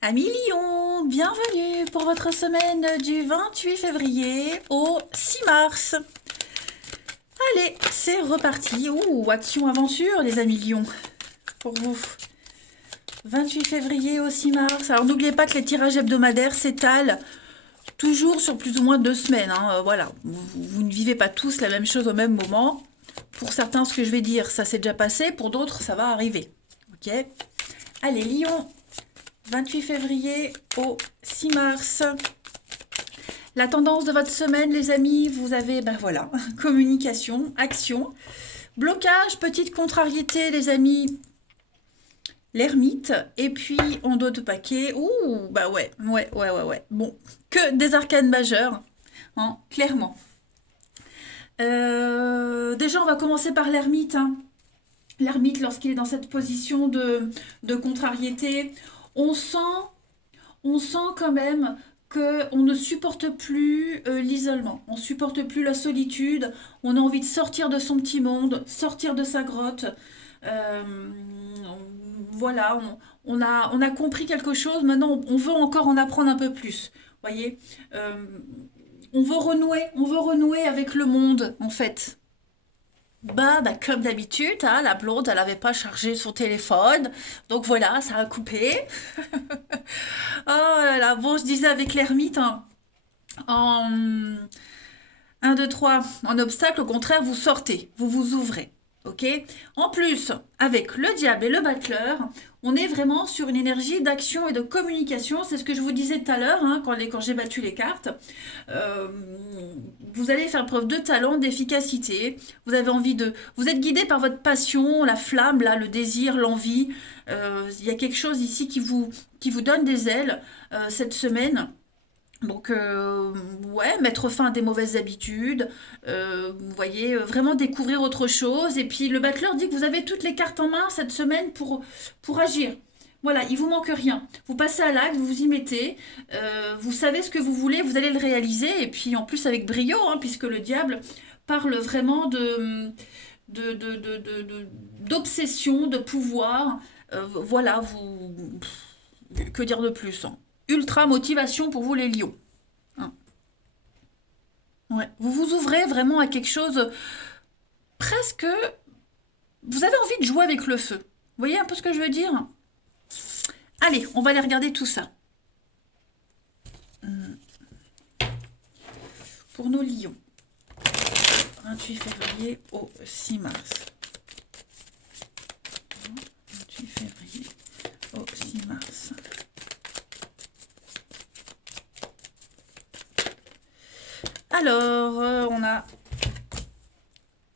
Amis Lion, bienvenue pour votre semaine du 28 février au 6 mars. Allez, c'est reparti. Ouh, action aventure les amis Lion, pour vous. 28 février au 6 mars. Alors n'oubliez pas que les tirages hebdomadaires s'étalent toujours sur plus ou moins 2 semaines. Voilà, vous ne vivez pas tous la même chose au même moment. Pour certains, ce que je vais dire, ça s'est déjà passé. Pour d'autres, ça va arriver. Ok. Allez, Lion, 28 février au 6 mars. La tendance de votre semaine, les amis, vous avez, ben voilà, communication, action, blocage, petite contrariété, les amis, l'ermite, et puis on doit de paquet. Ouh, bah ouais. Bon, que des arcanes majeures, hein, clairement. Déjà, on va commencer par l'ermite, hein. L'ermite, lorsqu'il est dans cette position de contrariété, on sent on sent quand même qu'on ne supporte plus l'isolement, on supporte plus la solitude, on a envie de sortir de son petit monde, sortir de sa grotte. Euh, voilà, on a compris quelque chose, maintenant on veut encore en apprendre un peu plus. Voyez. On veut renouer avec le monde en fait. Bah, comme d'habitude, hein, la blonde, elle n'avait pas chargé son téléphone. Donc voilà, ça a coupé. Oh là là, bon, je disais avec l'ermite, hein, en 1, 2, 3, en obstacle, au contraire, vous sortez, vous vous ouvrez. Ok. En plus, avec le diable et le battleur, on est vraiment sur une énergie d'action et de communication. C'est ce que je vous disais tout à l'heure, hein, quand j'ai battu les cartes. Euh, vous allez faire preuve de talent, d'efficacité. Vous avez envie de. Vous êtes guidé par votre passion, la flamme, là, le désir, l'envie. Il y a quelque chose ici qui vous donne des ailes cette semaine. Donc, ouais, mettre fin à des mauvaises habitudes, vous voyez, vraiment découvrir autre chose. Et puis, le battleur dit que vous avez toutes les cartes en main cette semaine pour agir. Voilà, il vous manque rien. Vous passez à l'acte, vous vous y mettez, vous savez ce que vous voulez, vous allez le réaliser. Et puis, en plus, avec brio, hein, puisque le diable parle vraiment d'obsession, de pouvoir. Voilà, que dire de plus, hein. Ultra motivation pour vous, les lions. Hein. Ouais. Vous vous ouvrez vraiment à quelque chose presque. Vous avez envie de jouer avec le feu. Vous voyez un peu ce que je veux dire? Allez, on va aller regarder tout ça. Pour nos lions. 28 février au 6 mars. 28 février au 6 mars. Alors, on a.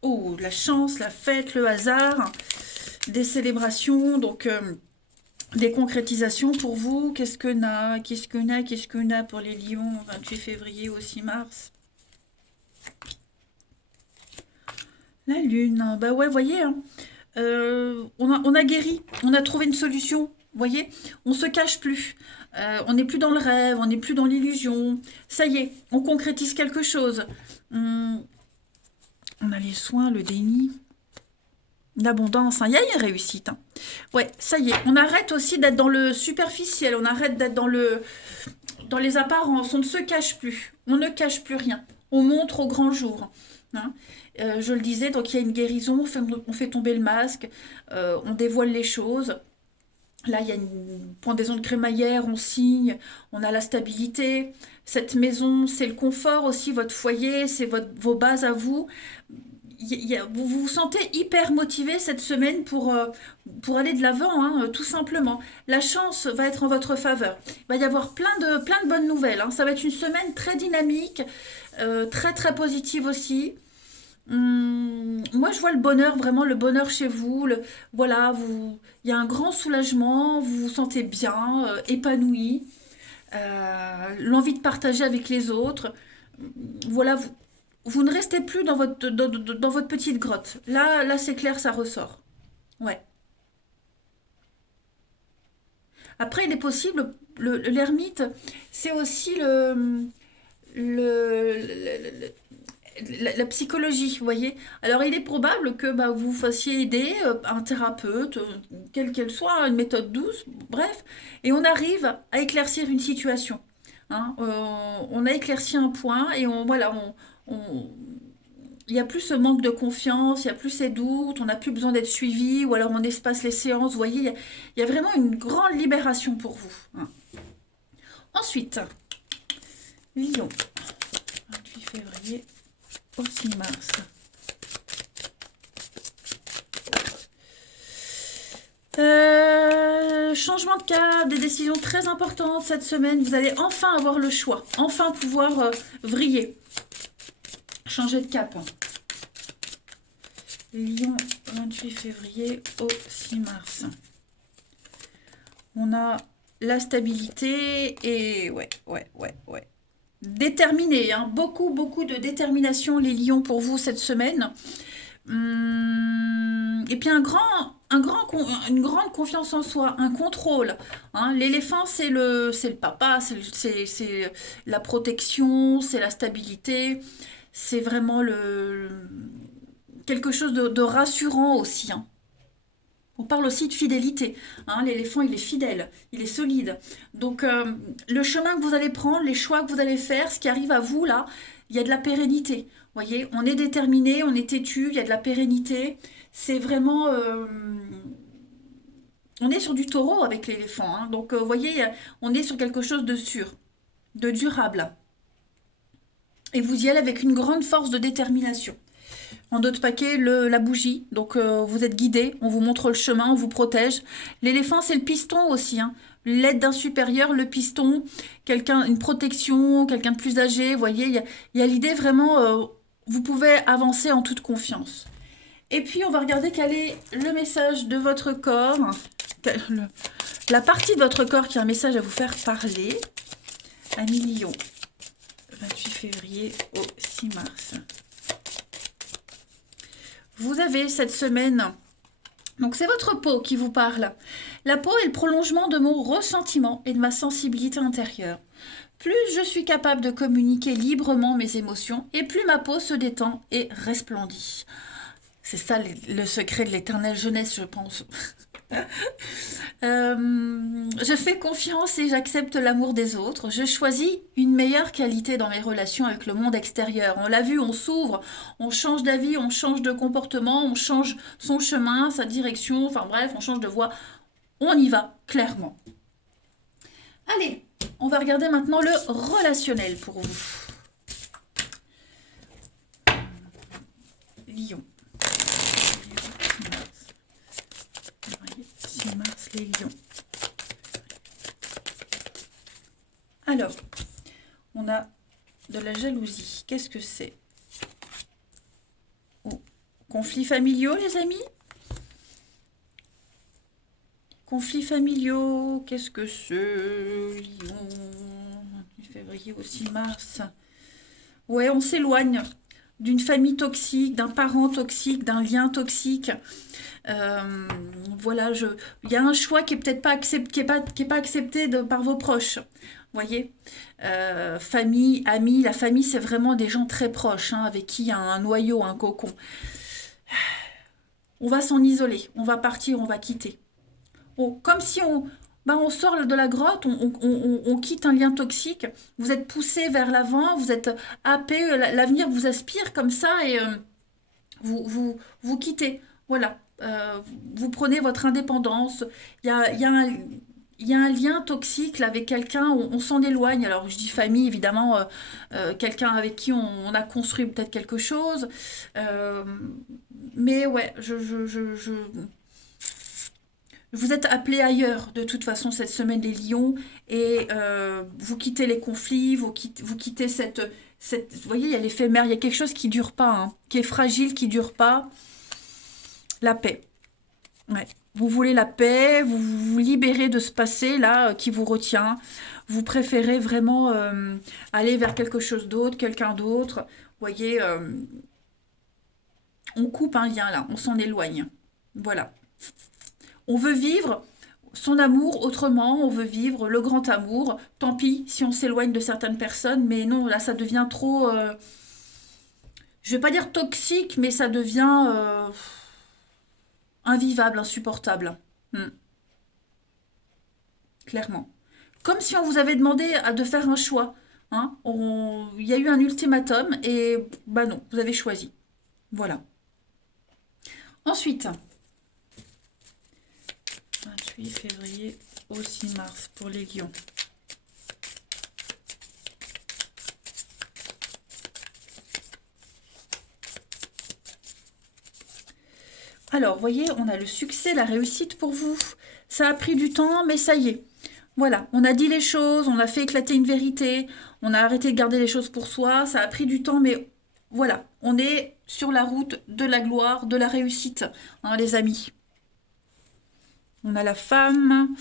Oh, la chance, la fête, le hasard, des célébrations, donc des concrétisations pour vous. Qu'est-ce qu'on a pour les lions 28 février au 6 mars? La lune, bah ouais, voyez, hein, on a guéri, on a trouvé une solution, voyez, on se cache plus. On n'est plus dans le rêve, on n'est plus dans l'illusion. Ça y est, on concrétise quelque chose. Hum, on a les soins, le déni, l'abondance, hein. Il y a une réussite, hein. Ouais, ça y est, on arrête aussi d'être dans le superficiel, on arrête d'être dans les apparences, on ne se cache plus, on ne cache plus rien, on montre au grand jour, hein. Je le disais, donc il y a une guérison, on fait tomber le masque, on dévoile les choses. Là, il y a une pendaison de crémaillère, on signe, on a la stabilité. Cette maison, c'est le confort aussi, votre foyer, c'est vos bases à vous. Vous vous sentez hyper motivé cette semaine pour aller de l'avant, hein, tout simplement. La chance va être en votre faveur. Il va y avoir plein de bonnes nouvelles, hein. Ça va être une semaine très dynamique, très très positive aussi. Moi, je vois le bonheur, vraiment le bonheur chez vous. Voilà, il y a un grand soulagement, vous vous sentez bien, épanoui, l'envie de partager avec les autres. Voilà, vous ne restez plus dans votre petite grotte. Là, c'est clair, ça ressort. Ouais. Après, il est possible, l'ermite, c'est aussi le, la psychologie, vous voyez. Alors, il est probable que bah, vous fassiez aider un thérapeute, quelle qu'elle soit, une méthode douce, bref, et on arrive à éclaircir une situation. Hein. On a éclairci un point et voilà, il n'y a plus ce manque de confiance, il n'y a plus ces doutes, on n'a plus besoin d'être suivi, ou alors on espace les séances, vous voyez, il y a vraiment une grande libération pour vous. Hein. Ensuite, Lion, 28 février au 6 mars. Changement de cap, des décisions très importantes cette semaine. Vous allez enfin avoir le choix, enfin pouvoir vriller, changer de cap. Lion, 28 février au 6 mars. On a la stabilité et ouais. Déterminé, hein. Beaucoup de détermination les lions pour vous cette semaine. Et puis une grande confiance en soi, un contrôle. Hein. L'éléphant, c'est le papa, c'est la protection, c'est la stabilité. C'est vraiment quelque chose de rassurant aussi. Hein. On parle aussi de fidélité. Hein. L'éléphant, il est fidèle, il est solide. Donc, le chemin que vous allez prendre, les choix que vous allez faire, ce qui arrive à vous, là, il y a de la pérennité. Vous voyez, on est déterminé, on est têtu, il y a de la pérennité. C'est vraiment... on est sur du taureau avec l'éléphant. Hein. Donc, vous voyez, on est sur quelque chose de sûr, de durable. Et vous y allez avec une grande force de détermination. En d'autres paquets, la bougie. Donc, vous êtes guidé, on vous montre le chemin, on vous protège. L'éléphant, c'est le piston aussi. Hein. L'aide d'un supérieur, le piston, quelqu'un, une protection, quelqu'un de plus âgé. Vous voyez, il y a l'idée vraiment, vous pouvez avancer en toute confiance. Et puis, on va regarder quel est le message de votre corps. La partie de votre corps qui a un message à vous faire parler. Ami Lion, 28 février au 6 mars. Vous avez cette semaine, donc c'est votre peau qui vous parle. La peau est le prolongement de mon ressentiment et de ma sensibilité intérieure. Plus je suis capable de communiquer librement mes émotions et plus ma peau se détend et resplendit. C'est ça le secret de l'éternelle jeunesse, je pense. Je fais confiance et j'accepte l'amour des autres. Je choisis une meilleure qualité dans mes relations avec le monde extérieur. On l'a vu, on s'ouvre, on change d'avis, on change de comportement, on change son chemin, sa direction, enfin bref, on change de voie. On y va, clairement. Allez, on va regarder maintenant le relationnel pour vous. Lion. 6 mars, les lions. Alors, on a de la jalousie. Qu'est-ce que c'est? Oh. Conflits familiaux, les amis? Conflits familiaux, qu'est-ce que c'est? Lion, 28 février au 6 mars. Ouais, on s'éloigne d'une famille toxique, d'un parent toxique, d'un lien toxique. Voilà, il y a un choix qui est peut-être pas accepté, qui est pas accepté par vos proches. Voyez, famille, amis, la famille c'est vraiment des gens très proches, hein, avec qui il y a un noyau, un cocon. On va s'en isoler, on va partir, on va quitter. Comme si on sort de la grotte, on quitte un lien toxique, vous êtes poussé vers l'avant, vous êtes happé, l'avenir vous aspire comme ça et vous quittez. Voilà, vous prenez votre indépendance. Il y a un lien toxique là, avec quelqu'un, on s'en éloigne. Alors je dis famille, évidemment, quelqu'un avec qui on a construit peut-être quelque chose. Mais ouais, vous êtes appelés ailleurs de toute façon cette semaine les lions et vous quittez les conflits, vous quittez vous voyez, il y a l'éphémère, il y a quelque chose qui dure pas, hein, qui est fragile, qui dure pas. La paix. Ouais. Vous voulez la paix, vous vous libérez de ce passé là qui vous retient. Vous préférez vraiment aller vers quelque chose d'autre, quelqu'un d'autre. Vous voyez, on coupe un lien là, on s'en éloigne. Voilà. On veut vivre son amour autrement, on veut vivre le grand amour. Tant pis si on s'éloigne de certaines personnes, mais non, là ça devient trop... je vais pas dire toxique, mais ça devient invivable, insupportable. Hmm, clairement. Comme si on vous avait demandé de faire un choix. Hein. Il y a eu un ultimatum et bah non, vous avez choisi. Voilà. Ensuite, 28 février au 6 mars pour les lions. Alors, voyez, on a le succès, la réussite pour vous. Ça a pris du temps, mais ça y est. Voilà, on a dit les choses, on a fait éclater une vérité, on a arrêté de garder les choses pour soi, ça a pris du temps, mais voilà, on est sur la route de la gloire, de la réussite, hein, les amis. On a la femme,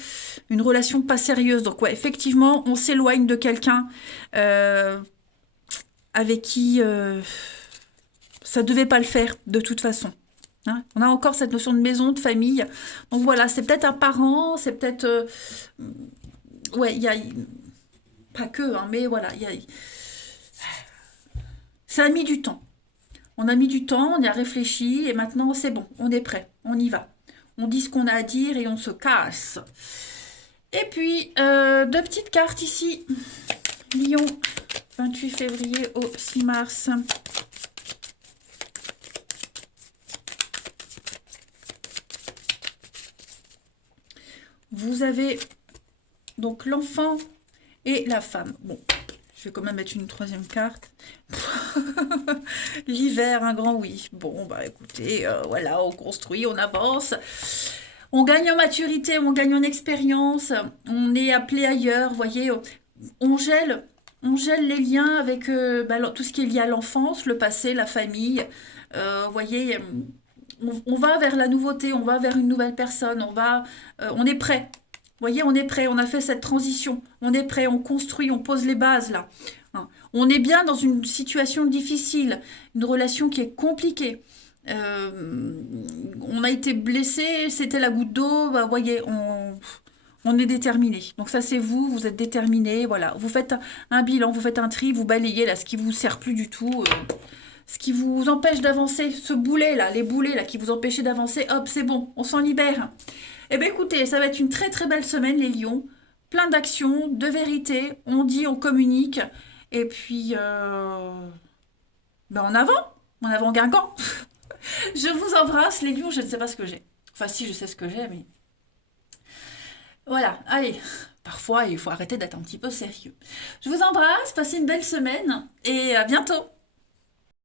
une relation pas sérieuse. Donc ouais, effectivement, on s'éloigne de quelqu'un euh, avec qui ça devait pas le faire de toute façon. Hein. On a encore cette notion de maison, de famille. Donc voilà, c'est peut-être un parent, c'est peut-être... ouais, il y a... Pas que, hein, mais voilà, ça a mis du temps. On a mis du temps, on y a réfléchi, et maintenant c'est bon, on est prêt, on y va. On dit ce qu'on a à dire et on se casse. Et puis, deux petites cartes ici. Lion, 28 février au 6 mars. Vous avez donc l'enfant et la femme. Bon, je vais quand même mettre une troisième carte. L'hiver, un grand oui. Bon, bah écoutez, voilà, on construit, on avance. On gagne en maturité, on gagne en expérience. On est appelé ailleurs, vous voyez. On gèle, on gèle les liens avec tout ce qui est lié à l'enfance, le passé, la famille. Vous voyez, on va vers la nouveauté, on va vers une nouvelle personne, on est prêt. Vous voyez, on est prêt, on a fait cette transition, on est prêt, on construit, on pose les bases là. Hein. On est bien dans une situation difficile, une relation qui est compliquée. On a été blessé, c'était la goutte d'eau, bah, voyez, on est déterminé. Donc ça c'est vous, vous êtes déterminé, voilà. Vous faites un bilan, vous faites un tri, vous balayez là ce qui vous sert plus du tout, ce qui vous empêche d'avancer, ce boulet là, les boulets là qui vous empêchaient d'avancer, hop c'est bon, on s'en libère. Eh bien écoutez, ça va être une très très belle semaine les lions, plein d'actions, de vérité, on dit, on communique, et puis ben en avant Guingamp. Je vous embrasse les lions, je ne sais pas ce que j'ai. Enfin si je sais ce que j'ai, mais voilà, allez, parfois il faut arrêter d'être un petit peu sérieux. Je vous embrasse, passez une belle semaine et à bientôt.